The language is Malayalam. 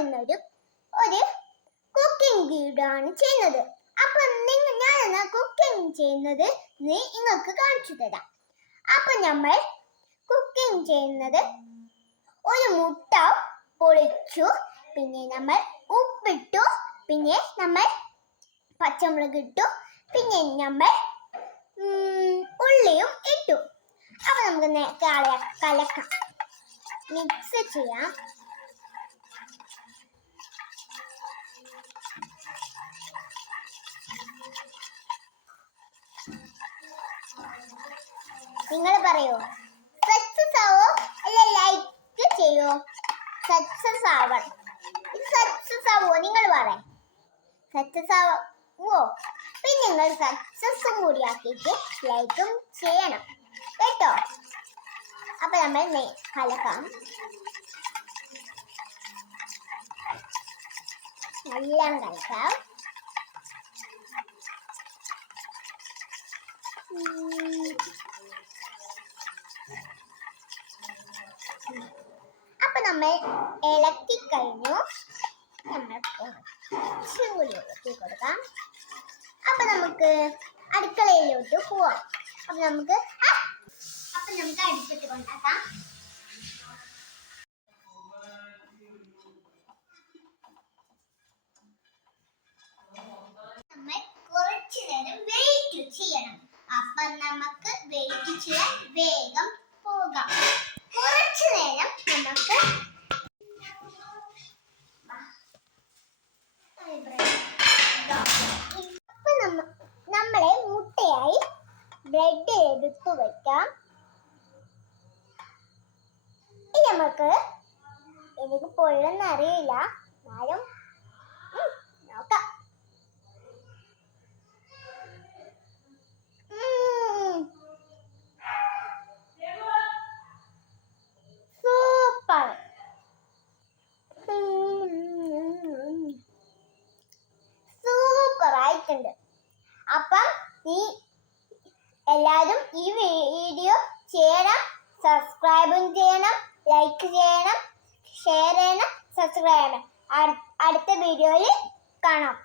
ഇന്നൊരു കുക്കിംഗ് വീഡിയോ ആണ് ചെയ്യുന്നത്. അപ്പൊ ഞാൻ കുക്കിംഗ് ചെയ്യുന്നത് നിങ്ങൾക്ക് കാണിച്ചു തരാം. അപ്പൊ നമ്മൾ കുക്കിംഗ് ചെയ്യുന്നത് ഒരു മുട്ട പൊളിച്ചു, പിന്നെ നമ്മൾ ഉപ്പിട്ടു, പിന്നെ നമ്മൾ പച്ചമുളക് ഇട്ടു, പിന്നെ നമ്മൾ ഉള്ളിയും ഇട്ടു. അപ്പൊ നമുക്ക് കലക്കാം, മിക്സ് ചെയ്യാം. നിങ്ങൾ പറയോ സക്സസ് ആവോ അല്ല ലൈക്ക് ചെയ്യോ? സക്സസ് ആവണം. ഇത് സക്സസ് ആവോ? നിങ്ങൾ പറ സക്സസ് ആവോ? പിന്നെ നിങ്ങൾ സക്സസും കൂടി ആക്കിയിട്ട് ലൈക്കും ചെയ്യണം കേട്ടോ. അപ്പൊ നമ്മൾ കലക്കാം, എല്ലാം കലക്കാം. അപ്പൊ നമ്മൾ ഇളക്കി കഴിഞ്ഞു. നമ്മൾ കൂടി ഇളക്കി കൊടുക്കാം. അപ്പൊ നമുക്ക് അടുക്കളയിലോട്ട് പോവാം. അപ്പൊ നമുക്ക് അടുപ്പത്ത് കൊണ്ടാക്കാം. നമ്മൾ കുറച്ചു നേരം വെയിറ്റ് ചെയ്യണം. അപ്പൊ നമുക്ക് വെയിറ്റ് ചെയ്യാൻ വേഗം പോകാം. കുറച്ചു നേരം നമുക്ക് നമ്മളെ മുട്ടയായി ബ്രെഡ് എടുത്തു വെക്കാം. നമുക്ക് എനിക്ക് പൊള്ളൊന്നും അറിയില്ല, എന്നാലും നോക്കാം. സൂപ്പർ, സൂപ്പർ ആയിട്ടുണ്ട്. അപ്പം എല്ലാവരും ഈ വീഡിയോ ചെയ്യണം, സബ്സ്ക്രൈബും ചെയ്യണം, ലൈക്ക് ചെയ്യണം, ഷെയർ ചെയ്യണം, സബ്സ്ക്രൈബ് ചെയ്യണം. അടുത്ത വീഡിയോയിൽ കാണാം.